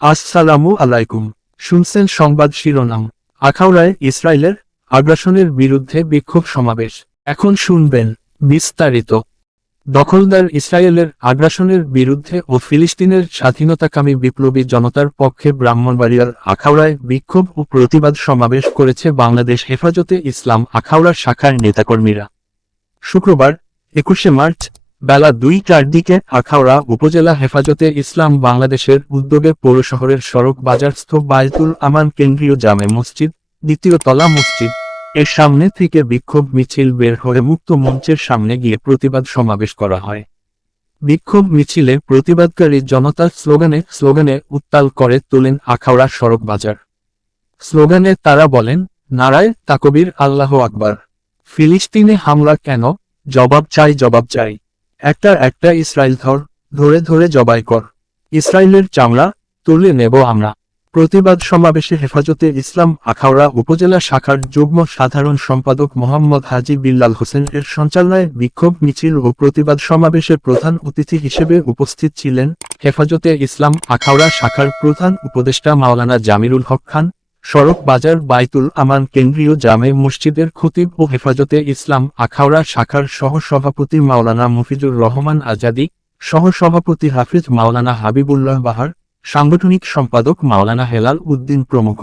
আসসালামু আলাইকুম। শুনছেন সংবাদ শিরোনাম। আখাউড়ায় ইসরায়েলের আগ্রাসনের বিরুদ্ধে বিক্ষোভ সমাবেশ। এখন শুনবেন বিস্তারিত। দখলদার ইসরায়েলের আগ্রাসনের বিরুদ্ধে ও ফিলিস্তিনের স্বাধীনতাকামী বিপ্লবী জনতার পক্ষে ব্রাহ্মণবাড়িয়ার আখাউড়ায় বিক্ষোভ ও প্রতিবাদ সমাবেশ করেছে বাংলাদেশ হেফাজতে ইসলাম আখাউড়া শাখার নেতাকর্মীরা। শুক্রবার একুশে মার্চ বেলা দুইটার দিকে আখাউড়া উপজেলা হেফাজতে ইসলাম বাংলাদেশের উদ্যোগে পৌর শহরের সড়ক বাজারস্থ বায়তুল আমান কেন্দ্রীয় জামে মসজিদ, দ্বিতীয় তলা মসজিদ। এর সামনে থেকে বিক্ষোভ মিছিল বের হয়ে মুক্ত মঞ্চের সামনে গিয়ে প্রতিবাদ সমাবেশ করা হয়। বিক্ষোভ মিছিলে প্রতিবাদকারী জনতার স্লোগানে স্লোগানে উত্তাল করে তোলেন আখাউড়া সড়ক বাজার। স্লোগানে তারা বলেন, নারায় তাকবির আল্লাহ আকবার। ফিলিস্তিনে হামলা কেন? জবাব চাই জবাব চাই। একটা একটা ইসরায়েল ধর, ধরে ধরে জবাই কর। ইসরায়েলের চামড়া, তুলে নেব আমরা। প্রতিবাদ সমাবেশে হেফাজতে ইসলাম আখাউড়া উপজেলা শাখার যুগ্ম সাধারণ সম্পাদক মোহাম্মদ হাজি বিল্লাল হোসেন এর সঞ্চালনায় বিক্ষোভ, মিছিল ও প্রতিবাদ সমাবেশে প্রধান অতিথি হিসেবে উপস্থিত ছিলেন হেফাজতে ইসলাম আখাউড়া শাখার প্রধান উপদেষ্টা মাওলানা জামিরুল হক খান সড়ক বাজার বাইতুল আমান কেন্দ্রীয় জামে মসজিদের খতিব ও হেফাজতে ইসলাম আখাউড়া শাখার সহসভাপতি মাওলানা মুফিজুর রহমান আজাদি, সহসভাপতি হাফিজ মাওলানা হাবিবুল্লাহ বাহার, সাংগঠনিক সম্পাদক মাওলানা হেলাল উদ্দিন প্রমুখ।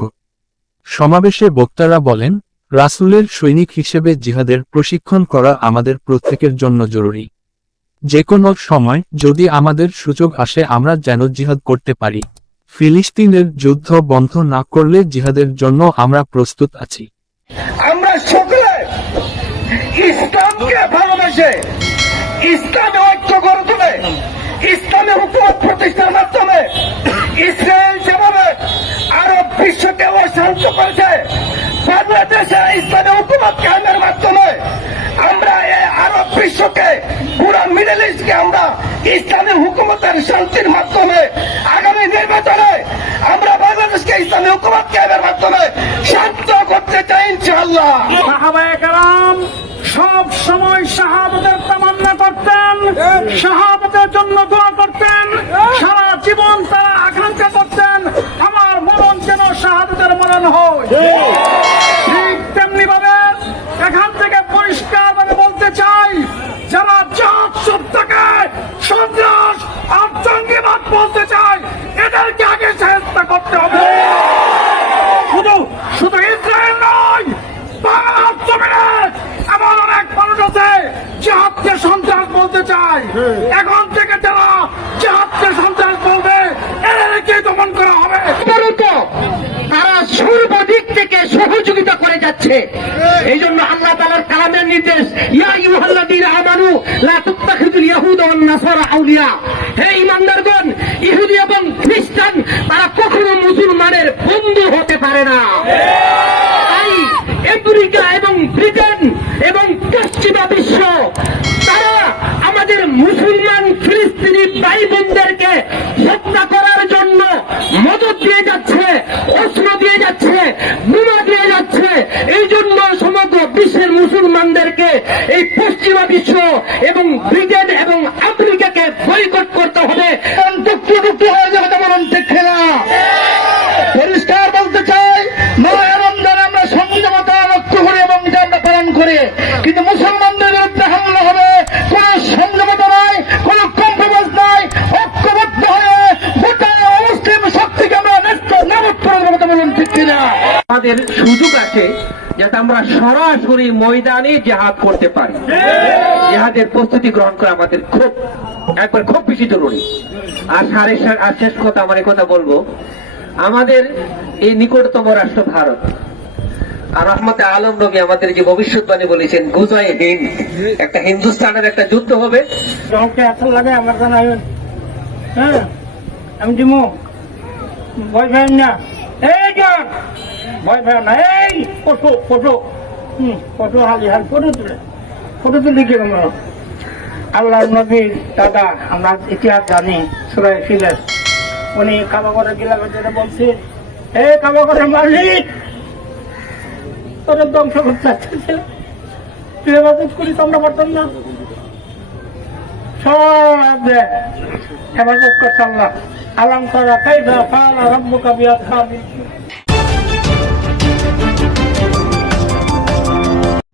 সমাবেশে বক্তারা বলেন, রাসূলের সৈনিক হিসেবে জিহাদের প্রশিক্ষণ করা আমাদের প্রত্যেকের জন্য জরুরি। যে কোনো সময় যদি আমাদের সুযোগ আসে, আমরা যেন জিহাদ করতে পারি। ফিলিস্তিনের যুদ্ধ বন্ধ না করলে জিহাদের জন্য আমরা প্রস্তুত আছি। আমরা সকলে ইসলামকে ভালোবেসে ইসলামে ঐক্য গড়ে তুলে, ইসলামে হুকুমত প্রতিষ্ঠার মাধ্যমে ইসরায়েল যেভাবে আরব বিশ্বকে অশান্ত করেছে, বাংলাদেশে ইসলামে হুকুমত কায়েমের মাধ্যমে আমরা আরব বিশ্বকে, পুরো মিডল ইস্টকে আমরা ইসলামী হুকুমতের শান্তির মাধ্যমে নির্বাচনে আমরা বাংলাদেশকে ইসলামী হুকুমত এদের মাধ্যমে শান্ত করতে চাই ইনশাআল্লাহ। সাহাবায়ে কালাম সব সময় শাহাবতের তামান্না করতেন শাহাবতের জন্য দোয়া করতেন সারা জীবন তারা আকাঙ্ক্ষা করতেন আমার মরণ যেন শাহাদতের মরণ হয় ঠিক তেমনি ভাবে এখান থেকে পরিষ্কার ভাবে বলতে চাই যারা জাত সত্যাকে সন্ত্রাস আর জঙ্গিবাদ বলতে চায় এদেরকে আগে চেষ্টা করতে হবে শুধু শুধু ইসরায়েল নয় বাংলার জমিনে এমন অনেক মানুষ আছে জাহাজকে সন্ত্রাস বলতে এখন থেকে যারা জাহাজকে সন্ত্রাস বলবে এদেরকে দমন করা হবে। তারা সর্বাধিক থেকে সহযোগিতা করে যাচ্ছে। এই জন্য আল্লাহ তালার কালামের নির্দেশ, ইয়া ইউহাল্লাযীনা আমানু, লা তুত্তাখিযুল ইয়াহুদ ওয়ান নাসারা আউলিয়া। হে ঈমানদারগণ, ইহুদি এবং খ্রিস্টান, তারা কখনো মুসলমানের বন্ধু হতে পারে না। তাই আমেরিকা এবং ব্রিটেন এবং পশ্চিমা বিশ্ব বোনদেরকে হত্যা করার জন্য মদত দিয়ে যাচ্ছে, অস্ত্র দিয়ে যাচ্ছে, বোমা দিয়ে যাচ্ছে। এই জন্য সমগ্র বিশ্বের মুসলমানদেরকে এই পশ্চিমা বিশ্ব এবং ব্রিটেন এবং আমেরিকাকে বয়কট করতে হবে। দুঃখযুক্ত হয়ে যাবে পরিষ্কার বলতে চাই নয় আমরা সংযমতা করি এবং এটা আমরা পালন করি। কিন্তু মুসলমানদের আমাদের সুযোগ আছে যাতে আমরা সরাসরি ময়দানে জেহাদ করতে পারি। জেহাদের প্রস্তুতি গ্রহণ করা আমাদের খুব, একবার খুব বেশি জরুরি। আর সাড়ে আর শেষ কথা, আমার কথা বলব। আমাদের এই নিকটতম রাষ্ট্র ভারত। আর রহমতে আলম নবী আমাদের যে ভবিষ্যৎবাণী বলেছেন, গুজয় হিন্দ। একটা হিন্দুস্তানের একটা যুদ্ধ হবে। লাগে আমার হ্যাঁ আমি দিমু। ভয় না। এই ভয় না, এই, ফটো ফটো। ফটো হালি ফটো তুলে ফটো তুলে কি আল্লাহ নবীর দাদা, আমরা ইতিহাস জানি সুরাই ফিলেস। উনি কাবা করে গেলাম যেটা বলছে, এ মালিক ধ্বংস করতে আসতেছিল তুই হেফাজত করিস, আমরা পারতাম না। সব হেফাজত করছে আল্লাহ। আলম ফাআলা রাব্বুকা বিআসহাবিল